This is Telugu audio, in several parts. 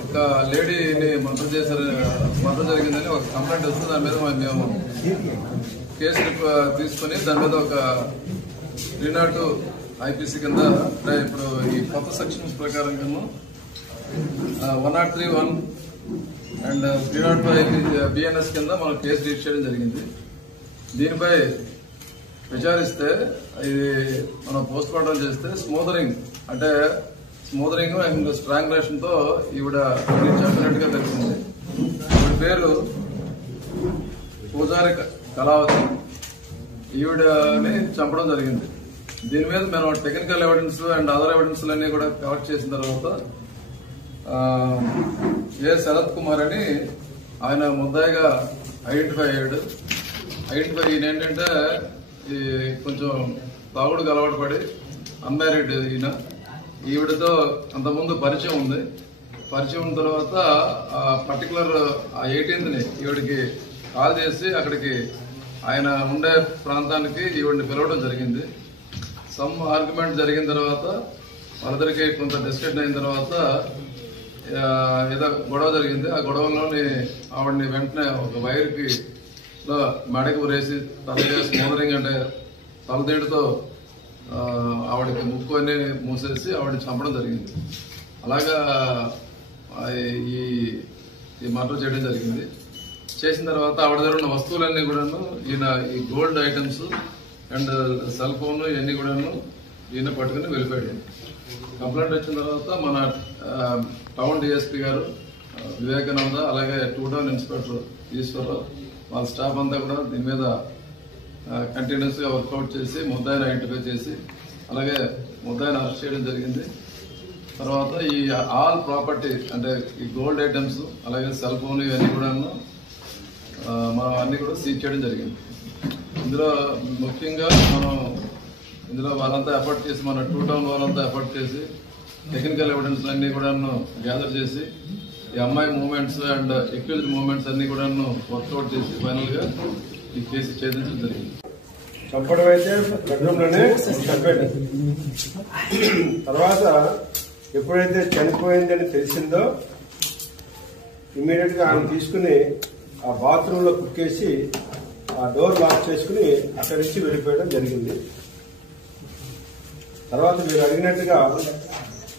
ఒక లేడీని మర్డర్ జరిగిందని ఒక కంప్లైంట్ వస్తే దాని మీద మేము కేసు తీసుకుని దాని మీద ఒక 302 IPC కింద అంటే ఇప్పుడు ఈ కొత్త సెక్షన్స్ ప్రకారం 103(1) అండ్ 302 BNS కింద మనం కేసు రిజిస్టర్ చేయడం జరిగింది. దీనిపై విచారిస్తే ఇది మనం పోస్ట్ మార్టం చేస్తే స్మోదరింగ్ అండ్ స్ట్రాంగులేషన్ తో ఈవిడ చెప్పినట్టుగా తెలిసింది. ఈవిడ పేరు పూజారి కళావతి. ఈవిడని చంపడం జరిగింది. దీని మీద మేము technical evidence and other evidence అన్ని కూడా కలెక్ట్ చేసిన తర్వాత శరత్ కుమార్ అని ఆయన ముద్దాయిగా ఐడెంటిఫై అయ్యాడు. ఈయన ఏంటంటే ఈ కొంచెం తాగుడుకు అలవాటు పడి అన్మ్యారీడ్ ఈవిడతో అంతకుముందు పరిచయం ఉంది. పరిచయం ఉన్న తర్వాత పర్టికులర్ 18th ఈవిడికి కాల్ చేసి అక్కడికి ఆయన ఉండే ప్రాంతానికి ఈవిడిని పిలవడం జరిగింది. సమ్ ఆర్గ్యుమెంట్ జరిగిన తర్వాత వాళ్ళిద్దరికి కొంత డిస్కషన్ అయిన తర్వాత ఏదో గొడవ జరిగింది. ఆ గొడవలోని ఆవిడని వెంటనే ఒక వైర్కి మెడకు ఊరేసి స్మోదరింగ్ అంటే తలదేడుతో ఆవిడకి ముక్కు అన్ని మూసేసి ఆవిడని చంపడం జరిగింది. అలాగా ఈ మర్డర్ చేయడం జరిగింది. చేసిన తర్వాత ఆవిడ దగ్గర ఉన్న వస్తువులన్నీ కూడాను ఈ gold items and cell phone ఇవన్నీ కూడాను ఈయన పట్టుకుని వెళ్ళిపోయాడు. కంప్లైంట్ వచ్చిన తర్వాత మన టౌన్ DSP గారు వివేకానంద, అలాగే 2 టౌన్ ఇన్స్పెక్టర్ ఈశ్వరరావు వాళ్ళ స్టాఫ్ అంతా కూడా దీని మీద కంటిన్యూస్ గా వర్కౌట్ చేసి ముద్దాయిని ఐడెంటిఫై చేసి అలాగే ముద్దాయిని అరెస్ట్ చేయడం జరిగింది. తర్వాత ఈ ఆల్ ప్రాపర్టీ అంటే ఈ గోల్డ్ ఐటమ్స్ అలాగే సెల్ ఫోన్ ఇవన్నీ కూడా మనం అన్ని కూడా సీజ్ చేయడం జరిగింది. ఇందులో ముఖ్యంగా మనం వాళ్ళంతా ఎఫర్ట్ చేసి మన 2 టౌన్ వాళ్ళంతా ఎఫర్ట్ చేసి టెక్నికల్ ఎవిడెన్స్ అన్ని కూడా గ్యాదర్ చేసి ఈ అమ్మాయి మూవ్మెంట్స్ అండ్ ఎక్యూజ్డ్ మూవ్మెంట్స్ అన్ని కూడా వర్కౌట్ చేసి ఫైనల్ గా ఈ కేసు ఛేదించడం జరిగింది. చంపడం అయితే బెడ్రూమ్ లోనే చంపాడు. తర్వాత ఎప్పుడైతే చనిపోయిందని తెలిసిందో ఇమ్మీడియట్ గా ఆయన తీసుకుని ఆ బాత్రూమ్ లో కుక్కేసి ఆ డోర్ లాక్ చేసుకుని అక్కడి నుంచి వెళ్ళిపోయడం జరిగింది. తర్వాత మీరు అడిగినట్టుగా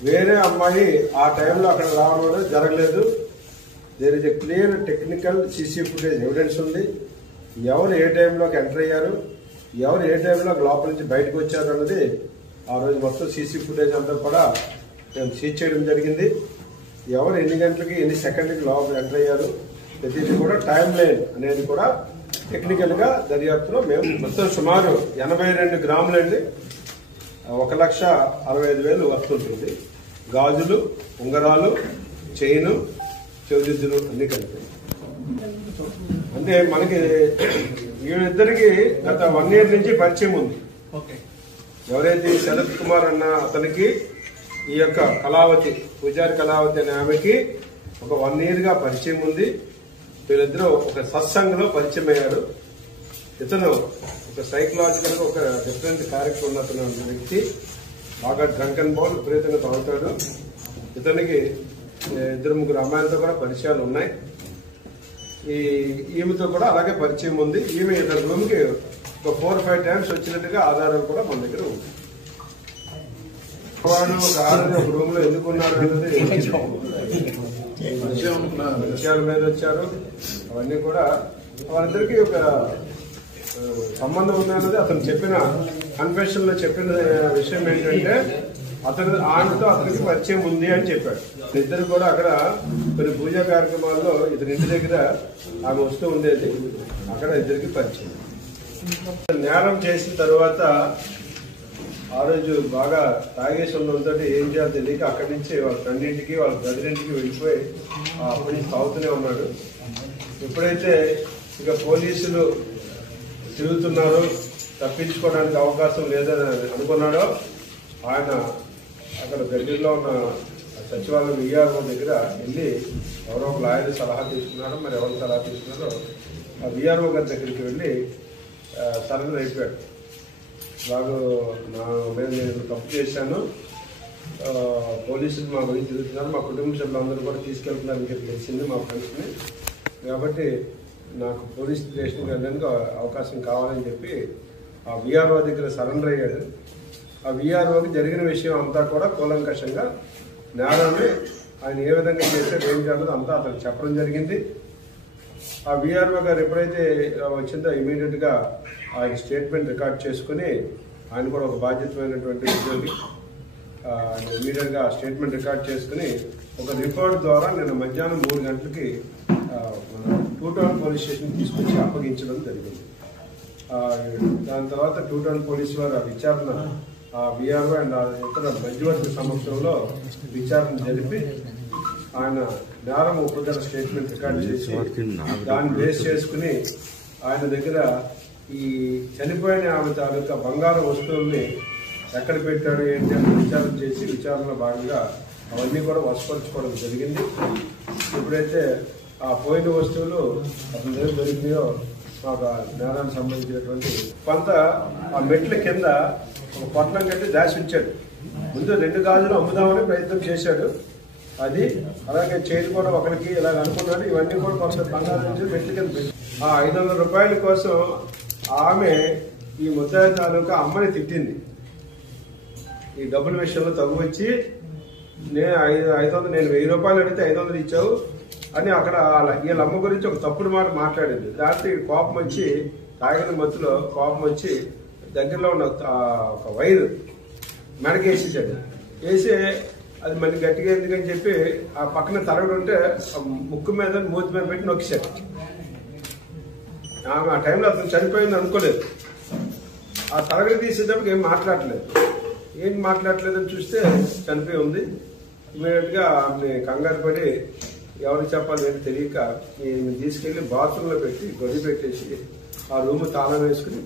వేరే అమ్మాయి ఆ టైంలో అక్కడ రావడం జరగలేదు. There is a clear technical CC footage evidence ఉంది. ఎవరు ఏ టైంలోకి ఎంటర్ అయ్యారు, ఎవరు ఏ టైంలో లోపల నుంచి బయటకు వచ్చారు అన్నది ఆ రోజు మొత్తం సీసీ ఫుటేజ్ అంతా కూడా మేము సీజ్ చేయడం జరిగింది. ఎవరు ఎన్ని గంటలకి ఎన్ని సెకండ్లకి లోపల ఎంటర్ అయ్యారు ప్రతిదీ కూడా టైం లైన్ అనేది కూడా టెక్నికల్ గా దర్యాప్తులో మేము మొత్తం సుమారు 82 గ్రాములండి 1,65,000 వర్త్ ఉంటుంది. గాజులు, ఉంగరాలు, చైను, చెవిదిద్దులు అన్ని కలిపి. అంటే మనకి వీళ్ళిద్దరికి గత 1 year నుంచి పరిచయం ఉంది. ఎవరైతే శరత్ కుమార్ అన్న అతనికి ఈ యొక్క కళావతి, పూజారి కళావతి అనే ఆమెకి ఒక 1 year గా పరిచయం ఉంది. వీళ్ళిద్దరూ ఒక సత్సంగంలో పరిచయం అయ్యారు. ఇతను ఒక సైకలాజికల్ గా ఒక డిఫరెంట్ క్యారెక్టర్ ఉన్నతున్న వ్యక్తి. బాగా డ్రంక్ అండ్ బాల్ విపరీతంగా తాగుతాడు. ఇతనికి 2-3 అమ్మాయిలతో కూడా పరిచయాలు ఉన్నాయి. ఈమెతో కూడా అలాగే పరిచయం ఉంది. ఈమె ఇతని రూమ్ కి ఒక 4-5 times వచ్చినట్టుగా ఆధారాలు కూడా మన దగ్గర ఉంది. వాడు ఒక ఆడని ఒక రూమ్ లో ఎందుకున్నాడు అనేది విషయాల మీద వచ్చారు. అవన్నీ కూడా వాళ్ళిద్దరికి ఒక సంబంధం ఉందన్నది అతను చెప్పిన కన్ఫెషన్ లో చెప్పిన విషయం ఏంటంటే ఆమెతో అతనికి పరిచయం ఉంది అని చెప్పాడు. ఇద్దరు కూడా అక్కడ కొన్ని పూజా కార్యక్రమాల్లో ఇతని ఇంటి దగ్గర ఆమె వస్తూ ఉండేది. అక్కడ ఇద్దరికి పరిచయం. నేరం చేసిన తర్వాత ఆ రోజు బాగా తాగేసి ఉన్నంతో ఏం చేయాలో తెలియక అక్కడి నుంచి వాళ్ళ ఫ్రెండ్ ఇంటికి వాళ్ళ బ్రదర్ ఇంటికి వెళ్ళిపోయి అప్పటి నుంచి తాగుతూనే ఉన్నాడు. ఎప్పుడైతే ఇక పోలీసులు తిరుగుతున్నారో తప్పించుకోవడానికి అవకాశం లేదని అనుకున్నాడో ఆయన అక్కడ దగ్గరలో ఉన్న సచివాలయం విఆర్ఓ దగ్గర వెళ్ళి ఎవరో ఒక లాయర్ సలహా తీసుకున్నాడో మరి ఎవరు సలహా తీసుకున్నారో ఆ విఆర్ఓ గారి దగ్గరికి వెళ్ళి సరెండర్ అయిపోయాడు. నేను తప్పు చేశాను, పోలీసులు మా గురించి తిరుగుతున్నారు, మా కుటుంబ సభ్యులందరూ కూడా తీసుకెళ్తున్నారని చెప్పి తెలిసింది మా ఫ్రెండ్స్ని. కాబట్టి నాకు పోలీస్ స్టేషన్కి వెళ్ళడానికి అవకాశం కావాలని చెప్పి ఆ విఆర్ఓ దగ్గర సరెండర్ అయ్యాడు. ఆ విఆర్ఓకి జరిగిన విషయం అంతా కూడా కూలంకషంగా నేరాన్ని ఆయన ఏ విధంగా చేస్తే ఏం చేయాలో అంతా అతను చెప్పడం జరిగింది. ఆ విఆర్ఓ గారు ఎప్పుడైతే వచ్చిందో ఇమీడియట్గా ఆయన స్టేట్మెంట్ రికార్డ్ చేసుకుని, ఆయన కూడా ఒక బాధ్యతమైనటువంటి ఉద్యోగి, ఇమీడియట్గా స్టేట్మెంట్ రికార్డ్ చేసుకుని ఒక రిపోర్ట్ ద్వారా నిన్న మధ్యాహ్నం 3 గంటలకి మన 2 టౌన్ పోలీస్ స్టేషన్ తీసుకొచ్చి అప్పగించడం జరిగింది. దాని తర్వాత 2 టౌన్ పోలీసు వారు ఆ విచారణ విఆర్ఓ అండ్ ఇతర మధ్యవర్తి సమక్షంలో విచారణ జరిపి ఆయన నేరం ఒప్పుదల స్టేట్మెంట్ రికార్డ్ చేసి దాన్ని బేస్ చేసుకుని ఆయన దగ్గర ఈ చనిపోయిన ఆమె తాలూకా బంగారు వస్తువుల్ని ఎక్కడ పెట్టాడు ఏంటి అని విచారణ చేసి విచారణలో భాగంగా అవన్నీ కూడా వశపరచుకోవడం జరిగింది. ఎప్పుడైతే ఆ పోయిన వస్తువులు అతని దగ్గర దొరికినాయో మాకు నేరానికి సంబంధించినటువంటి కొంత ఆ మెట్ల కింద ఒక పొట్లం కట్టి దాచి ఉంచాడు. ముందు 2 గాజులు అమ్ముదామని ప్రయత్నం చేశాడు. అది అలాగే చైన్ కూడా ఒకరికి ఇలాగ అనుకున్నాడు. ఇవన్నీ కూడా కొంత బంగారు నుంచి మెట్ల కింద పెట్టి ఆ 500 రూపాయల కోసం ఆమె ఈ ముద్దాయి తాలూకా అమ్మని తిట్టింది. ఈ డబ్బుల విషయంలో తగ్గు వచ్చి నేను 1000 రూపాయలు అడిగితే 500 ఇచ్చావు అని అక్కడ వీళ్ళ అమ్మ గురించి ఒక తప్పుడు మాట మాట్లాడింది. దాంతో కోపం వచ్చి తాగిన మత్తులో కోపం వచ్చి దగ్గరలో ఉన్న ఒక వైరు మెడకేసేసాడు. వేసి అది మళ్ళీ గట్టిగా ఎందుకని చెప్పి ఆ పక్కన తరగడు ఉంటే ముక్కు మీద మూతి మీద పెట్టి నొక్కిసాడు. ఆ టైంలో అతను చనిపోయింది అనుకోలేదు. ఆ తరగతి తీసేటప్పుడు ఏం మాట్లాడలేదని చూస్తే చనిపోయి ఉంది. ఇమీడియట్ గా ఆమె కంగారు పడి ఎవరికి చెప్పాలి ఏంటి తెలియక తీసుకెళ్లి బాత్రూమ్ లో పెట్టి గొడ్డి పెట్టేసి ఆ రూమ్ తాళం వేసుకుని